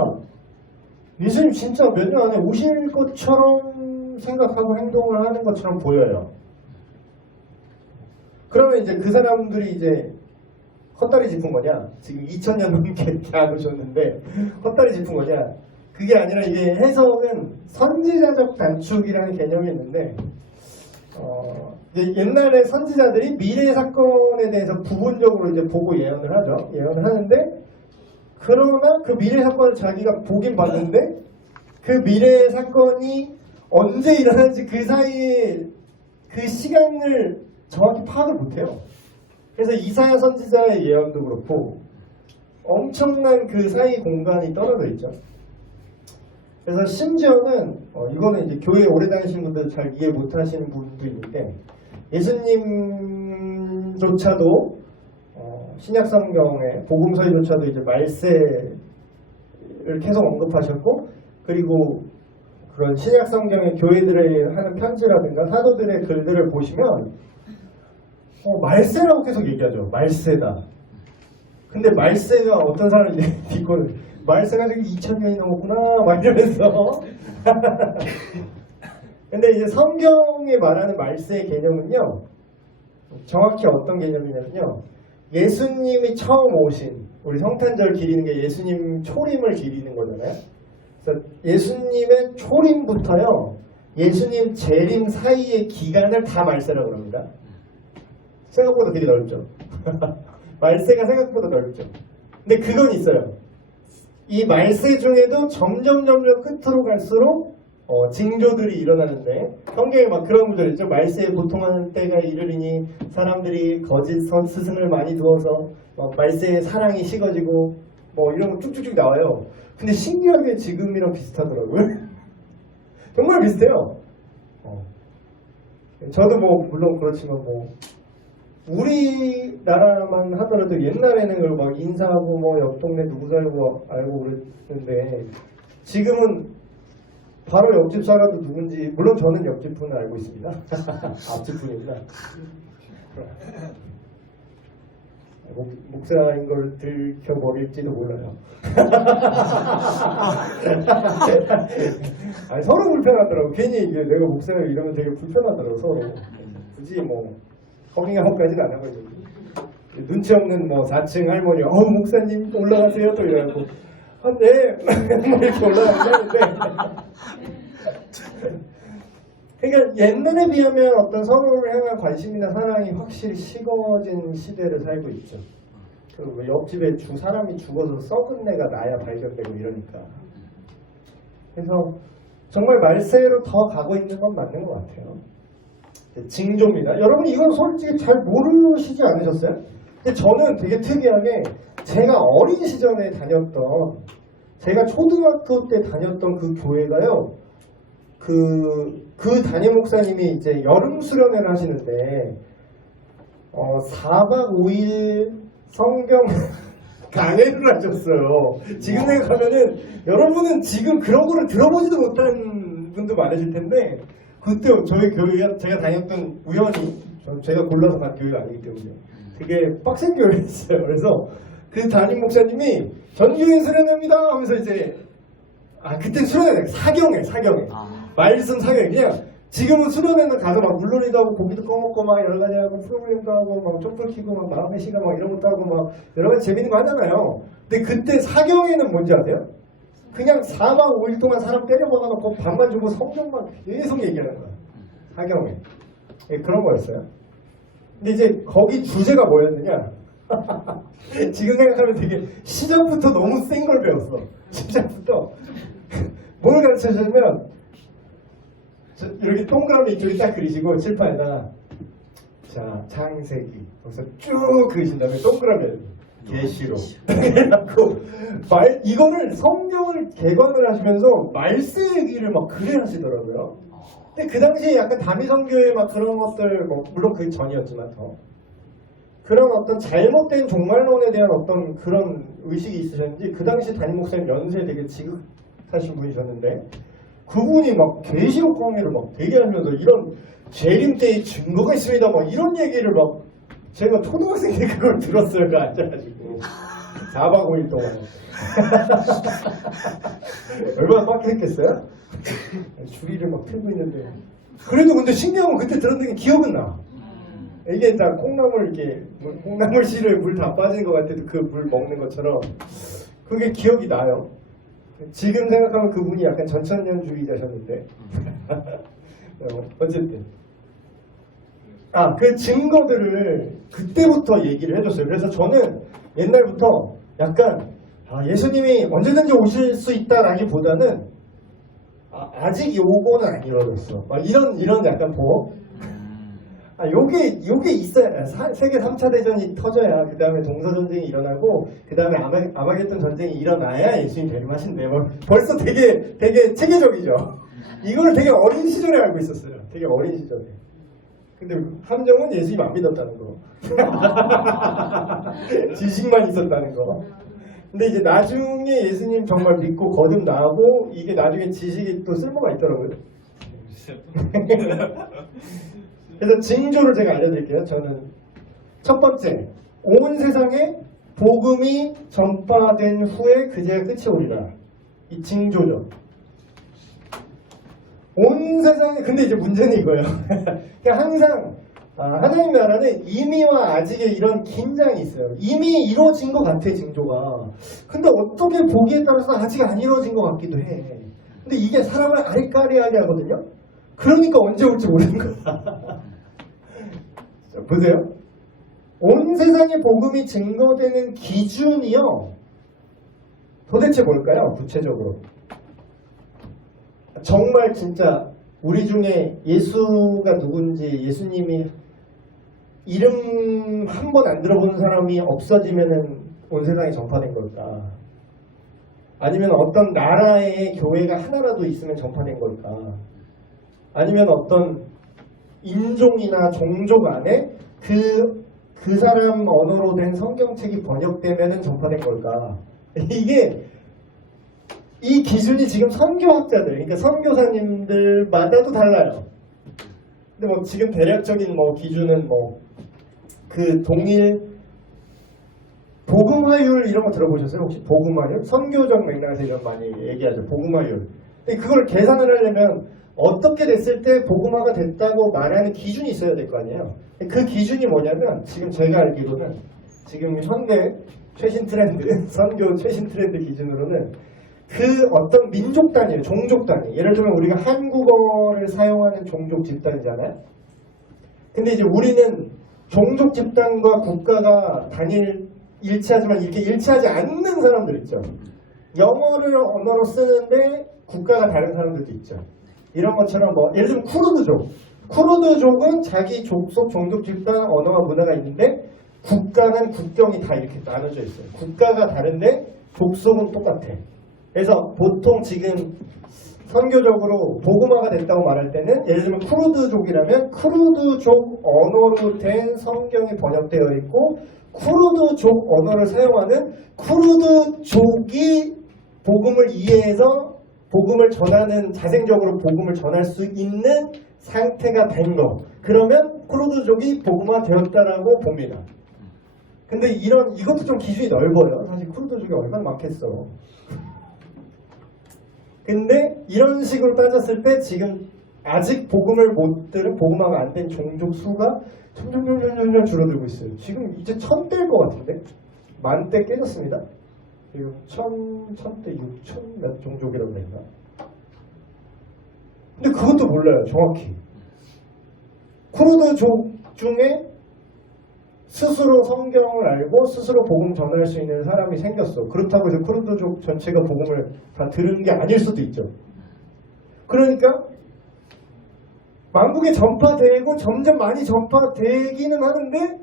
예수님 진짜 몇 년 안에 오실 것처럼 생각하고 행동을 하는 것처럼 보여요. 그러면 이제 그 사람들이 이제 헛다리 짚은 거냐? 지금 2000년 넘게 대학을 줬는데 헛다리 짚은 거냐? 그게 아니라 이게 해석은 선지자적 단축이라는 개념이 있는데 옛날에 선지자들이 미래 사건에 대해서 부분적으로 이제 보고 예언을 하죠. 예언을 하는데 그러나 그 미래 사건을 자기가 보긴 봤는데 그 미래 사건이 언제 일어날지 그 사이에 그 시간을 정확히 파악을 못해요. 그래서 이사야 선지자의 예언도 그렇고 엄청난 그 사이 공간이 떨어져 있죠. 그래서 심지어는 이거는 이제 교회에 오래 다니시는 분들 잘 이해 못하시는 분도 있는데 예수님조차도 신약 성경의 복음서에조차도 이제 말세를 계속 언급하셨고 그리고 그런 신약 성경의 교회들에 하는 편지라든가 사도들의 글들을 보시면 말세라고 계속 얘기하죠. 말세다. 근데 말세가 어떤 사람이 믿고는 말세가 지금 2000년이 넘었구나 막 이러면서 근데 이제 성경에 말하는 말세의 개념은요 정확히 어떤 개념이냐면요 예수님이 처음 오신 우리 성탄절 기리는 게 예수님 초림을 기리는 거잖아요. 그래서 예수님의 초림부터요 예수님 재림 사이의 기간을 다 말세라고 합니다. 생각보다 되게 넓죠. 말세가 생각보다 넓죠. 근데 그건 있어요. 이 말세 중에도 점점 끝으로 갈수록 징조들이 일어나는데 성경에 막 그런 구절 있죠. 말세에 고통하는 때가 이르리니 사람들이 거짓 스승을 많이 두어서 말세에 사랑이 식어지고 뭐 이런 거 쭉쭉쭉 나와요. 근데 신기하게 지금이랑 비슷하더라고요. 정말 비슷해요. 저도 뭐 물론 그렇지만 뭐 우리나라만 하더라도 옛날에는 그걸 막 인사하고 뭐 옆 동네 누구 살고 알고 그랬는데 지금은 바로 옆집 살아도 누군지 물론 저는 옆집 분을 알고 있습니다. 앞집 분입니다. 목사인 걸 들켜버릴지도 몰라요. 아니, 서로 불편하더라고. 괜히 이게 내가 목사가 이러면 되게 불편하더라고 서로. 굳이 뭐 커밍아웃까지는 안 하고 있는데. 눈치 없는 뭐 4층 할머니, 목사님 올라가세요 또 이러고, 네, 뭐 이렇게 올라가는데. 그러니까 옛날에 비하면 어떤 서로를 향한 관심이나 사랑이 확실히 식어진 시대를 살고 있죠. 그 옆집에 사람이 죽어서 썩은 애가 나야 발견되고 이러니까. 그래서 정말 말세로 더 가고 있는 건 맞는 것 같아요. 징조입니다. 여러분 이건 솔직히 잘 모르시지 않으셨어요? 근데 저는 되게 특이하게 제가 어린 시절에 다녔던, 제가 초등학교 때 다녔던 그 교회가요, 그 담임 목사님이 이제 여름 수련회를 하시는데 4박 5일 성경 강해를 하셨어요. 지금 생각하면은 여러분은 지금 그런 거를 들어보지도 못한 분도 많으실 텐데, 그때 저희 교회가 제가 다녔던, 우연히 제가 골라서 간 교회가 아니기 때문에 되게 빡센 교회였어요. 그래서 그 담임 목사님이 전교인 수련회입니다 하면서 이제 그때 수련회 사경회 말씀 사경회, 그냥 지금은 수련회는 가서 막 물놀이도 하고 고기도 꺼먹고 막 여러 가지 하고 프로그램도 하고 막 촛불 켜고 막 마음의 시간 막 이런 것도 하고 막 여러 가지 재밌는 거 하잖아요. 근데 그때 사경회는 뭔지 아세요? 그냥 4박 5일 동안 사람 때려 박아놓고 밥만 주고 성경만 계속 얘기하는 거야. 사경회. 그런 거였어요. 근데 이제 거기 주제가 뭐였느냐? 지금 생각하면 되게 시작부터 너무 센 걸 배웠어. 시작부터 뭘 가르쳐주냐면, 이렇게 동그라미 이쪽에 딱 그리시고 칠판에다가 자 창세기 거기서 쭉 그리신 다음에 동그라미 계시록 해놓고 이거를 성경을 개관을 하시면서 말세 얘기를 막 그래 하시더라고요. 근데 그 당시에 약간 다미성교회 막 그런 것들, 뭐 물론 그 전이었지만 더 그런 어떤 잘못된 종말론에 대한 어떤 그런 의식이 있으셨는지, 그 당시 담임 목사님 연세 되게 지긋하신 분이셨는데, 그분이 막 계시록 강의를 막 되게 하면서 이런 재림 때의 증거가 있습니다 막 이런 얘기를 막, 제가 초등학생 때 그걸 들었어요. 그 앉아가지고 4박 5일 동안. 얼마나 빡했겠어요? 주리를 막 틀고 있는데, 그래도 근데 신기한 건 그때 들었던 게 기억은 나. 이게 다 콩나물, 이렇게 콩나물 씨를 물 다 빠진 것 같아도 그 물 먹는 것처럼 그게 기억이 나요. 지금 생각하면 그분이 약간 전천년주의자셨는데. 어쨌든 그 증거들을 그때부터 얘기를 해줬어요. 그래서 저는 옛날부터 약간 예수님이 언제든지 오실 수 있다라기보다는 아직 요거는 안 이루어졌어, 막 이런 약간 보험. 요게 있어야, 세계 3차 대전이 터져야, 그 다음에 동서전쟁이 일어나고, 그 다음에 아마겟돈 전쟁이 일어나야 예수님 대림하신대. 뭐 벌써 되게 체계적이죠. 이걸 되게 어린 시절에 알고 있었어요. 되게 어린 시절에. 근데 함정은 예수님 안 믿었다는 거. 지식만 있었다는 거. 근데 이제 나중에 예수님 정말 믿고 거듭나고, 이게 나중에 지식이 또 쓸모가 있더라고요. 그래서 징조를 제가 알려드릴게요. 저는 첫 번째, 온 세상에 복음이 전파된 후에 그제야 끝이 오리라. 이 징조죠. 온 세상에, 근데 이제 문제는 이거예요. 그러니까 항상 하나님 나라는 이미와 아직의 이런 긴장이 있어요. 이미 이루어진 것 같아, 징조가. 근데 어떻게 보기에 따라서 아직 안 이루어진 것 같기도 해. 근데 이게 사람을 아리까리하게 하거든요. 그러니까 언제 올지 모르는 거야. 자, 보세요. 온 세상의 복음이 증거되는 기준이요, 도대체 뭘까요? 구체적으로. 정말 진짜 우리 중에 예수가 누군지, 예수님이 이름 한 번 안 들어본 사람이 없어지면은 온 세상에 전파된 걸까? 아니면 어떤 나라의 교회가 하나라도 있으면 전파된 걸까? 아니면 어떤 인종이나 종족 안에 그 사람 언어로 된 성경책이 번역되면은 전파된 걸까? 이 기준이 지금 선교학자들, 그러니까 선교사님들마다도 달라요. 근데 뭐 지금 대략적인 뭐 기준은 뭐 그 동일 복음화율 이런 거 들어보셨어요? 혹시 복음화율? 선교적 맥락에서 이런 많이 얘기하죠. 복음화율. 근데 그걸 계산을 하려면 어떻게 됐을 때 복음화가 됐다고 말하는 기준이 있어야 될 거 아니에요. 그 기준이 뭐냐면 지금 제가 알기로는 지금 현대 최신 트렌드, 선교 최신 트렌드 기준으로는 그 어떤 민족 단위, 종족 단위, 예를 들면 우리가 한국어를 사용하는 종족 집단이잖아요. 근데 이제 우리는 종족 집단과 국가가 일치하지만 이렇게 일치하지 않는 사람들 있죠. 영어를 언어로 쓰는데 국가가 다른 사람들도 있죠. 이런 것처럼 뭐 예를 들면 쿠르드족은 자기 족속, 종족 집단, 언어와 문화가 있는데 국가는 국경이 다 이렇게 나눠져 있어요. 국가가 다른데 족속은 똑같아. 그래서 보통 지금 선교적으로 복음화가 됐다고 말할 때는 예를 들면 쿠르드족이라면 쿠르드족 언어로 된 성경이 번역되어 있고 쿠르드족 언어를 사용하는 쿠르드족이 복음을 이해해서 복음을 전하는 자생적으로 복음을 전할 수 있는 상태가 된 거. 그러면 쿠르드족이 복음화 되었다라고 봅니다. 근데 이것도 좀 기준이 넓어요. 사실 쿠르드족이 얼마나 많겠어. 근데 이런 식으로 따졌을 때 지금 아직 복음을 못 들은 복음화가 안 된 종족 수가 점점 줄어들고 있어요. 지금 이제 1000대일 것 같은데 10,000대 깨졌습니다. 1000대 6,000 몇 종족이라고 했나? 근데 그것도 몰라요, 정확히. 쿠르드족 중에 스스로 성경을 알고 스스로 복음 전할 수 있는 사람이 생겼어. 그렇다고 해서 쿠르드족 전체가 복음을 다 들은 게 아닐 수도 있죠. 그러니까 만국에 전파되고 점점 많이 전파되기는 하는데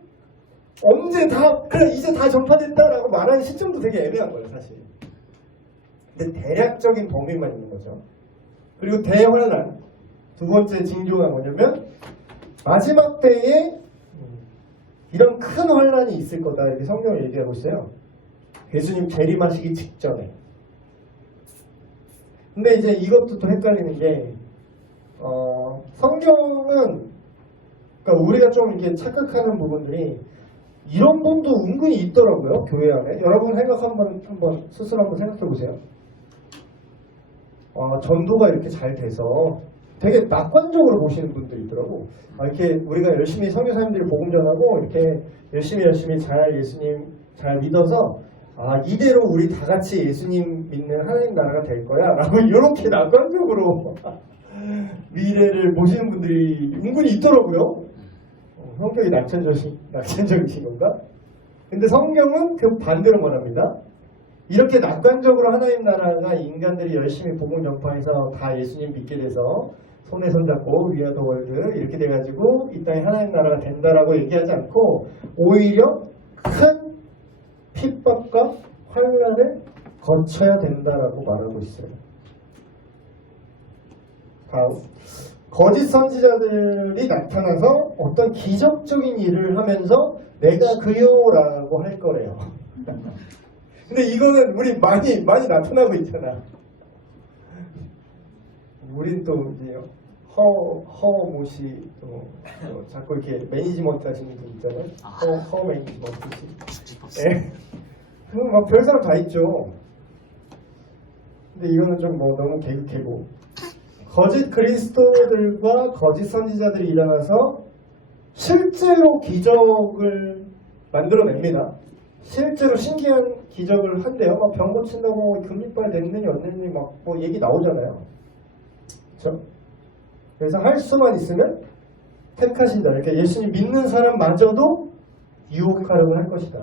언제 그래 이제 다 전파됐다라고 말하는 시점도 되게 애매한 거예요, 사실. 근데 대략적인 범위만 있는 거죠. 그리고 대환란, 두 번째 징조가 뭐냐면 마지막 때에 이런 큰 환란이 있을 거다 이렇게 성경을 얘기하고 있어요. 예수님 재림하시기 직전에. 근데 이제 이것도 또 헷갈리는 게 성경은 그러니까 우리가 좀 이렇게 착각하는 부분들이 이런 분도 은근히 있더라고요, 교회 안에. 여러분 한번 스스로 한번 생각해 보세요. 전도가 이렇게 잘 돼서 되게 낙관적으로 보시는 분들이 있더라고. 이렇게 우리가 열심히 선교사님들이 복음 전하고 이렇게 열심히 잘 예수님 잘 믿어서 이대로 우리 다 같이 예수님 믿는 하나님 나라가 될 거야 라고 이렇게 낙관적으로 미래를 보시는 분들이 은근히 있더라고요. 성격이 낙천적이신 건가? 근데 성경은 그 반대로 말합니다. 이렇게 낙관적으로 하나님 나라가 인간들이 열심히 복음 전파해서 다 예수님 믿게 돼서 손에 손잡고 위아 더 월드 이렇게 돼가지고 이 땅에 하나님 나라가 된다라고 얘기하지 않고 오히려 큰 핍박과 환난을 거쳐야 된다라고 말하고 있어요. 다음, 거짓 선지자들이 나타나서 어떤 기적적인 일을 하면서 내가 그요라고 할 거래요. 근데 이거는 우리 많이 나타나고 있잖아. 우린 또 이제 허모씨 또 자꾸 이렇게 매니지먼트 하시는 분 있잖아요. 허 매니지먼트시. 예. 막 별 사람 다 있죠. 근데 이거는 좀 너무 개그캐고. 거짓 그리스도들과 거짓 선지자들이 일어나서 실제로 기적을 만들어냅니다. 실제로 신기한 기적을 한대요. 막 병 고친다고 금리빨 냈느니 없느니 막 얘기 나오잖아요. 그렇죠? 그래서 할 수만 있으면 택하신다. 이렇게 예수님 믿는 사람마저도 유혹하려고 할 것이다.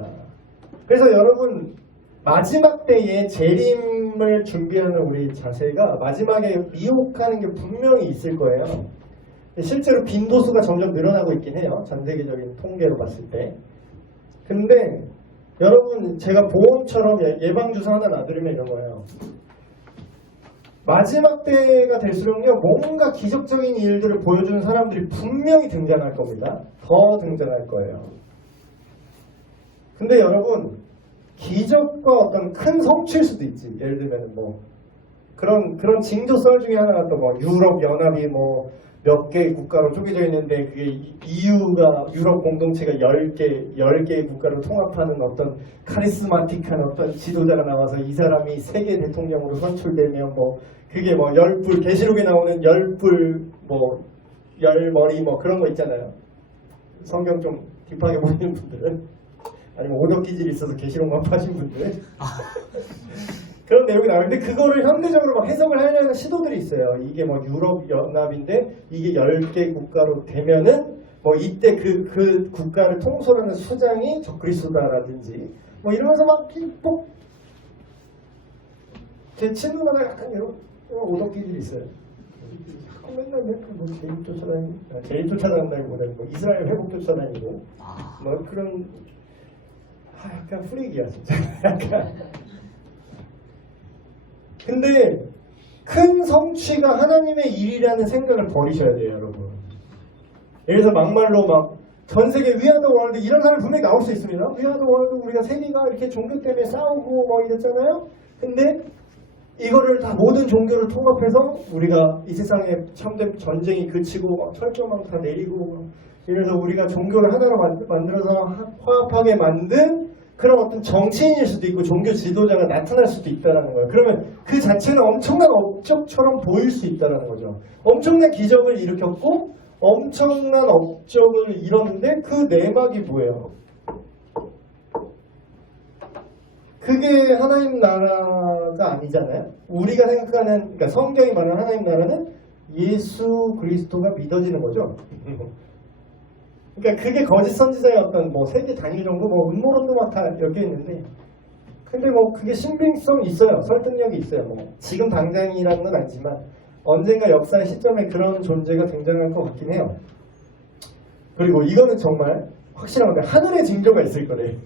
그래서 여러분 마지막 때에 재림을 준비하는 우리 자세가 마지막에 미혹하는 게 분명히 있을 거예요. 실제로 빈도수가 점점 늘어나고 있긴 해요. 전 세계적인 통계로 봤을 때. 근데 여러분 제가 보험처럼 예방주사 하나 놔드리면 이런 거예요. 마지막 때가 될수록요 뭔가 기적적인 일들을 보여주는 사람들이 분명히 등장할 겁니다. 더 등장할 거예요. 근데 여러분 기적과 어떤 큰 성취일 수도 있지. 예를 들면 그런 징조 썰 중에 하나가 또 유럽 연합이 몇 개의 국가로 쪼개져 있는데 그게 EU가 유럽 공동체가 10개의 국가를 통합하는 어떤 카리스마틱한 어떤 지도자가 나와서 이 사람이 세계 대통령으로 선출되면 그게 10불 계시록에 나오는 10불 열머리 그런 거 있잖아요. 성경 좀 딥하게 보이는 분들은 아니면 오덕 기질이 있어서 계시록만 파신 분들 그런 내용이 나오는데 그거를 현대적으로 막 해석을 하려는 시도들이 있어요. 이게 뭐 유럽 연합인데 이게 10개 국가로 되면은 뭐 이때 그 국가를 통솔하는 수장이 적그리스도다라든지 뭐 이러면서 막 제 친구마다 약간 이런 오덕 기질이 있어요. 맨날 뭐 제일 쫓아다닌다기보다는 뭐 이스라엘 회복 쫓아다니고 뭐 그런 약간 프리기야 진짜. 약간. 근데 큰 성취가 하나님의 일이라는 생각을 버리셔야 돼요, 여러분. 그래서 막말로 막 전 세계 위아더 월드 이런 사람이 분명히 나올 수 있습니다. 위아더 월드 우리가 세계가 이렇게 종교 때문에 싸우고 뭐 이랬잖아요. 근데 이거를 다 모든 종교를 통합해서 우리가 이 세상에 참된 전쟁이 그치고 막 철조망 다 내리고 이래서 우리가 종교를 하나로 만들어서 화합하게 만든 그런 어떤 정치인일 수도 있고 종교 지도자가 나타날 수도 있다는 거예요. 그러면 그 자체는 엄청난 업적처럼 보일 수 있다는 거죠. 엄청난 기적을 일으켰고 엄청난 업적을 이뤘는데 그 내막이 뭐예요? 그게 하나님 나라가 아니잖아요. 우리가 생각하는 그러니까 성경이 말하는 하나님 나라는 예수 그리스도가 믿어지는 거죠. 그러니까 그게 거짓 선지자의 어떤 뭐 세계 단일 정도 뭐 음모론도 막 다 엮여 있는데 근데 뭐 그게 신빙성 있어요. 설득력이 있어요. 뭐 지금 당장이라는 건 아니지만 언젠가 역사의 시점에 그런 존재가 등장할 것 같긴 해요. 그리고 이거는 정말 확실한 건데 하늘의 징조가 있을 거래요.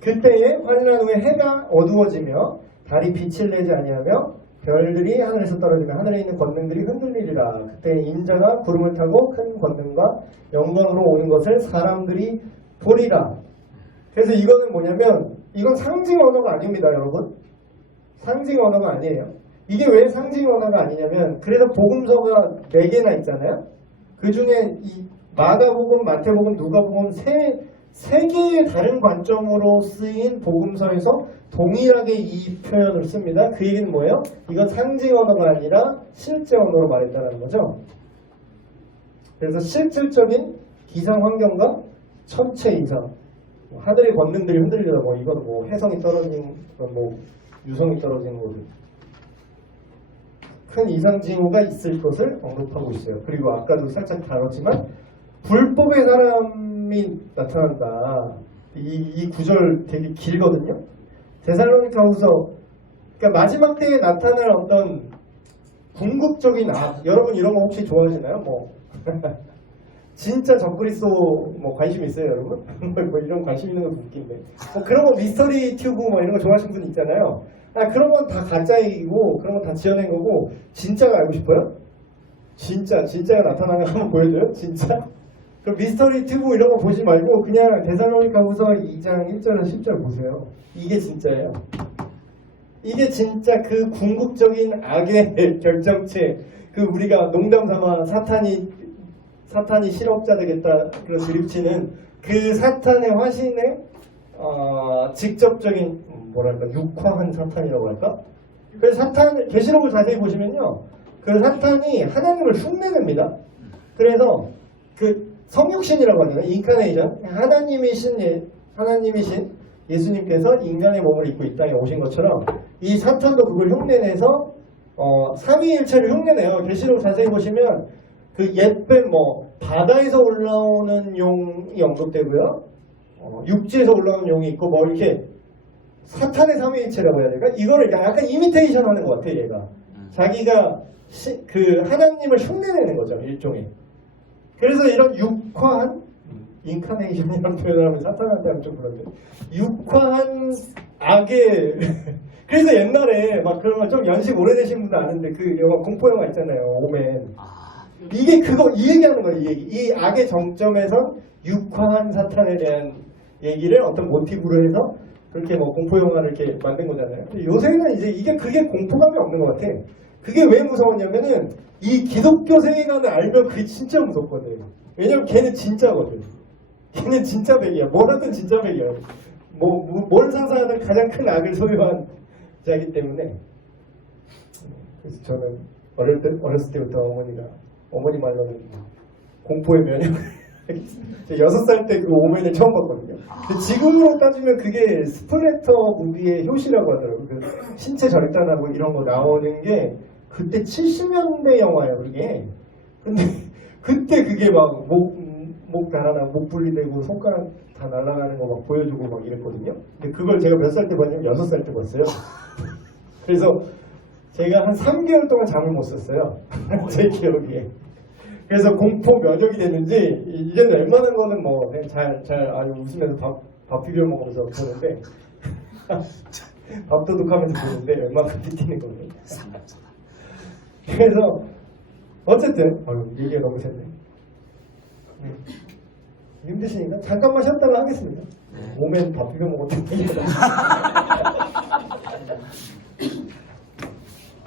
그때에 환란 후에 해가 어두워지며 달이 빛을 내지 아니하며 별들이 하늘에서 떨어지며 하늘에 있는 권능들이 흔들리리라. 그때 인자가 구름을 타고 큰 권능과 영광으로 오는 것을 사람들이 보리라. 그래서 이거는 뭐냐면 이건 상징 언어가 아닙니다, 여러분. 상징 언어가 아니에요. 이게 왜 상징 언어가 아니냐면 그래서 복음서가 4개나 있잖아요. 그 중에 이 마가복음, 마태복음, 누가복음 세 개의 다른 관점으로 쓰인 복음서에서 동일하게 이 표현을 씁니다. 그 얘기는 뭐예요? 이건 상징 언어가 아니라 실제 언어로 말했다는 거죠. 그래서 실질적인 기상 환경과 천체 이상, 하늘의 권능들이 흔들리다 뭐 이건 뭐 해성이 떨어진 뭐 유성이 떨어진 거들 큰 이상 징후가 있을 것을 언급하고 있어요. 그리고 아까도 살짝 다뤘지만 불법의 사람이 나타난다. 이 구절 되게 길거든요. 데살로니가후서 그러니까 마지막 때에 나타날 어떤 궁극적인 여러분 이런 거 혹시 좋아하시나요? 뭐 진짜 적그리스도 뭐 관심 있어요, 여러분? 뭐 이런 관심 있는 거 웃긴데. 뭐 그런 거 미스터리 튜브 뭐 이런 거 좋아하시는 분 있잖아요. 그런 건 다 가짜이고 그런 건 다 지어낸 거고 진짜가 알고 싶어요? 진짜가 나타나면 한번 보여줘요? 진짜? 그 미스터리 튜브 이런 거 보지 말고 그냥 데살로니가후서 2장 1절에서 10절 보세요. 이게 진짜예요. 이게 진짜 그 궁극적인 악의 결정체, 그 우리가 농담 삼아 사탄이 실업자 되겠다 그런 드립치는 그 사탄의 화신의 직접적인 뭐랄까 육화한 사탄이라고 할까? 그래서 사탄 계시록을 자세히 보시면요, 그 사탄이 하나님을 흉내냅니다. 그래서 그 성육신이라고 하잖아요. 인카네이션, 하나님이신 예수님께서 인간의 몸을 입고 이 땅에 오신 것처럼 이 사탄도 그걸 흉내내서 삼위일체를 흉내내요. 계시록 자세히 보시면 그 옛뱀 뭐 바다에서 올라오는 용이 언급되고요. 육지에서 올라오는 용이 있고 뭐 이렇게 사탄의 삼위일체라고 해야 될까? 이거를 약간 이미테이션 하는 것 같아요. 얘가 자기가 그 하나님을 흉내내는 거죠. 일종의. 그래서 이런 육화한 인카네이션이라는 표현을 하면 사탄한테 하면 좀 그런데 육화한 악의 그래서 옛날에 막 그런 거 좀 연식 오래되신 분도 아는데 그 영화 공포 영화 있잖아요. 오멘. 이게 그거 이 얘기하는 거예요. 이 얘기. 이 악의 정점에서 육화한 사탄에 대한 얘기를 어떤 모티브로 해서 그렇게 뭐 공포 영화를 이렇게 만든 거잖아요. 요새는 이제 그게 공포감이 없는 것 같아. 그게 왜 무서웠냐면은 이 기독교 세계관을 알면 그게 진짜 무섭거든. 왜냐면 걔는 진짜거든. 걔는 진짜 백이야. 뭘 하든 진짜 백이야. 뭘 상상하든 가장 큰 악을 소유한 자이기 때문에. 그래서 저는 어렸을 때부터 어머니 말로는 공포의 면역 제가 6살 때 그 오맨을 처음 봤거든요. 근데 지금으로 따지면 그게 스플래터 무비의 효시라고 하더라고요. 그 신체 절단하고 이런 거 나오는 게 그때 70년대 영화예요, 그게. 근데 그때 그게 막 목 달아나 목 분리되고 손가락 다 날아가는 거 막 보여주고 막 이랬거든요. 근데 그걸 제가 몇 살 때 봤냐면 6살 때 봤어요. 그래서 제가 한 3개월 동안 잠을 못 잤어요. 제 기억에. 그래서 공포 면역이 됐는지 이제는 웬만한 거는 뭐 잘 아주 웃으면서 밥 비벼 먹으면서 보는데 밥도둑하면서 보는데 웬만한 비티는 거는. 그래서 어쨌든 얘기가 너무 샜네. 힘드시니까 잠깐만 쉬었다가 하겠습니다. 몸엔 밥 비벼 먹었더니